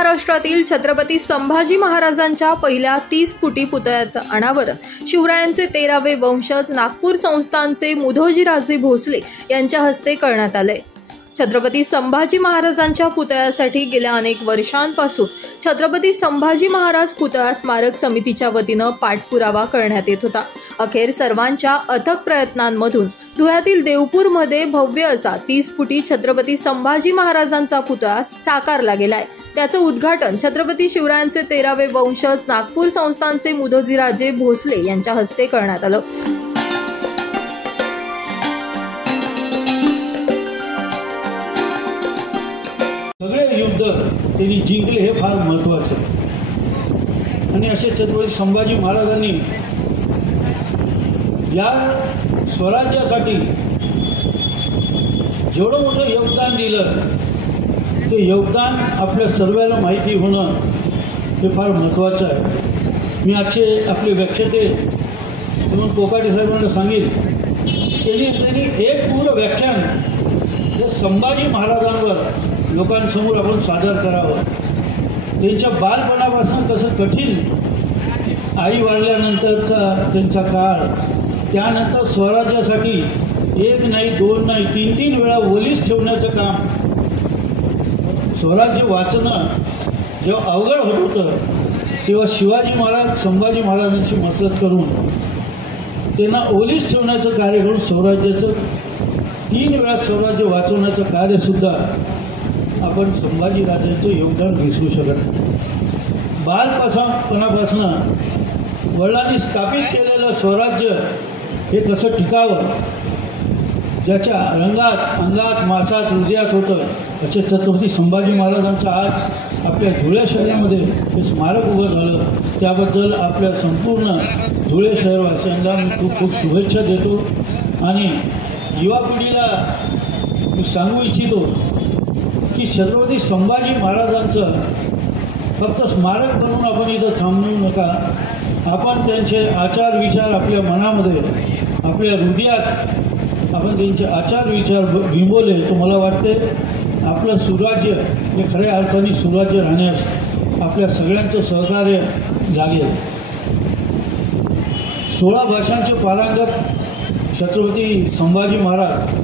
महाराष्ट्रातील छत्रपती संभाजी महाराजांच्या पहिल्या 30 फुटी पुतळ्याचं अनावरण शिवरायांचे 13वे वंशज नागपूर संस्थानचे मुधोजीराजे भोसले यांच्या हस्ते करण्यात आले। छत्रपती संभाजी महाराजांच्या पुतळ्यासाठी गेल्या अनेक वर्षांपासून छत्रपती संभाजी महाराज पुतळा स्मारक समितीच्या वतीनं पाठपुरावा करण्यात येत होता। अखेर सर्वांच्या अथक प्रयत्नांमधून धुळ्यातील देवपूरमध्ये भव्य असा 30 फुटी छत्रपती संभाजी महाराजांचा पुतळा साकारला गेलाय। त्याचं उद्घाटन छत्रपती शिवरायांचे 13वे वंशज नागपूर संस्थानचे मुधोजीराजे भोसले यांच्या हस्ते करण्यात आलं। सगळे युद्ध त्यांनी जिंकले हे फार महत्त्वाचं आणि असे छत्रपती संभाजी महाराजांनी या स्वराज्यासाठी जेवढं मोठं योगदान दिलं ते योगदान आपल्या सर्वांना माहिती होणं हे फार महत्त्वाचं आहे। मी आजचे आपले व्याख्याते म्हणून कोकाटे साहेबांना सांगेल त्यांनी एक पूर्ण व्याख्यान हे संभाजी महाराजांवर लोकांसमोर आपण सादर करावं। त्यांच्या बालपणापासून कसं कठीण आई वारल्यानंतरचा त्यांचा काळ, त्यानंतर स्वराज्यासाठी एक नाही दोन नाही तीन वेळा ओलीस ठेवण्याचं काम, स्वराज्य वाचणं जेव्हा अवघड होत होतं तेव्हा शिवाजी महाराज संभाजी महाराजांची मसलत करून त्यांना ओलीस ठेवण्याचं कार्य करून स्वराज्याचं 3 वेळा स्वराज्य वाचवण्याचं कार्यसुद्धा आपण संभाजीराजांचं योगदान विसरू शकत नाही। बालपणापासून वडिलांनी स्थापित केलेलं स्वराज्य हे कसं टिकावं, ज्याच्या रंगात अंगात मासात हृदयात होतं असे छत्रपती संभाजी महाराजांचं आज आपल्या धुळे शहरामध्ये हे स्मारक उभं झालं। त्याबद्दल आपल्या संपूर्ण धुळे शहरवासियांना मी खूप शुभेच्छा देतो आणि युवा पिढीला मी सांगू इच्छितो की छत्रपती संभाजी महाराजांचं फक्त स्मारक बनवून आपण इथं थांबू नका। आपण त्यांचे आचार विचार आपल्या मनामध्ये आपल्या हृदयात आपण त्यांचे आचार विचार बिंबवले तर मला वाटते आपलं सुराज्य हे खऱ्या अर्थाने सुराज्य राहण्यास आपल्या सगळ्यांचं सहकार्य लागेल। 16 भाषांचे पारंगत छत्रपती संभाजी महाराज,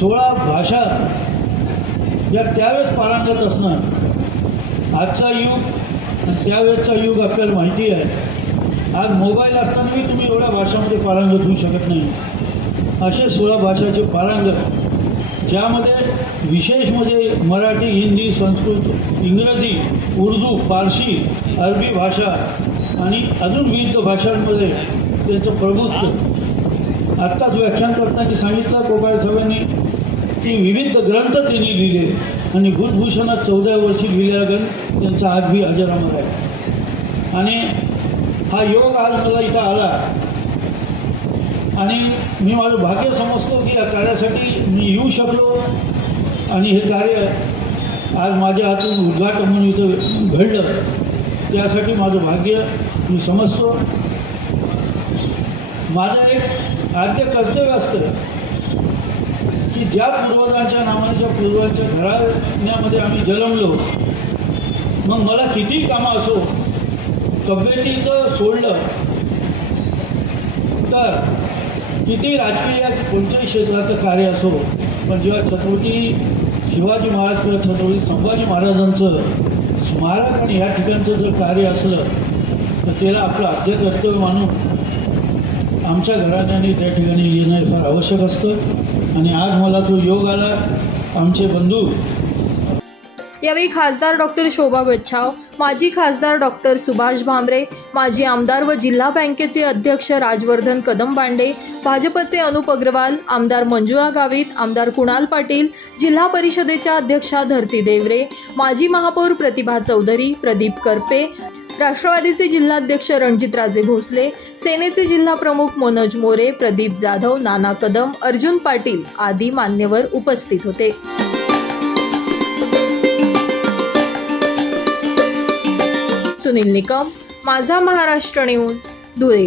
16 भाषा या त्यावेळेस पारंगत असणं आजचा युग आणि त्यावेळेचा युग आपल्याला माहिती आहे। आज मोबाईल असताना तुम्ही एवढ्या भाषांमध्ये पारंगत होऊ शकत नाही। असे 16 भाषाचे पारंगत ज्यामध्ये विशेष म्हणजे मराठी, हिंदी, संस्कृत, इंग्रजी, उर्दू, फारसी, अरबी भाषा आणि अजून विविध भाषांमध्ये त्यांचं प्रभुत्व। आत्ताच व्याख्यान करताना सांगितलं कोकाटे साहेबांनी की विविध ग्रंथ त्यांनी लिहिले आणि बुधभूषणात 14 वर्षी लिहिलेला ग्रंथ त्यांचा आज भी अजरामर आहे। आणि हा योग आज मला इथं आला आणि मी माझं भाग्य समजतो की या कार्यासाठी मी येऊ शकलो आणि हे कार्य आज माझ्या हातून उद्घाटन म्हणून इथं घडलं, त्यासाठी माझं भाग्य मी समजतो। माझं एक आद्य कर्तव्य असतं की ज्या पूर्वजांच्या नावाने ज्या पूर्वांच्या घराण्यामध्ये आम्ही जन्मलो, मग मला किती कामं असो, तब्येतीचं सोडलं तर किती राजकीय कोणत्याही क्षेत्राचं कार्य असो, पण जेव्हा छत्रपती शिवाजी महाराज किंवा छत्रपती संभाजी महाराजांचं स्मारक आणि या ठिकाणचं जर कार्य असलं तर त्याला आपलं आद्य कर्तव्य मानून आमच्या घराण्याने त्या ठिकाणी येणं हे फार आवश्यक असतं आणि आज मला तो योग आला। आमचे बंधू यावेळी खासदार डॉक्टर शोभा बच्छाव, माजी खासदार डॉक्टर सुभाष भामरे, माजी आमदार व जिल्हा बँकेचे अध्यक्ष राजवर्धन कदमबांडे, भाजपचे अनुप अग्रवाल, आमदार मंजुळा गावित, आमदार कुणाल पाटील, जिल्हा परिषदेच्या अध्यक्षा धरती देवरे, माजी महापौर प्रतिभा चौधरी, प्रदीप करपे, राष्ट्रवादीचे जिल्हाध्यक्ष रणजितराजे भोसले, सेनेचे जिल्हा प्रमुख मनोज मोरे, प्रदीप जाधव, नाना कदम, अर्जुन पाटील आदी मान्यवर उपस्थित होते। सुनील निकम, माझा महाराष्ट्र न्यूज, धुळे।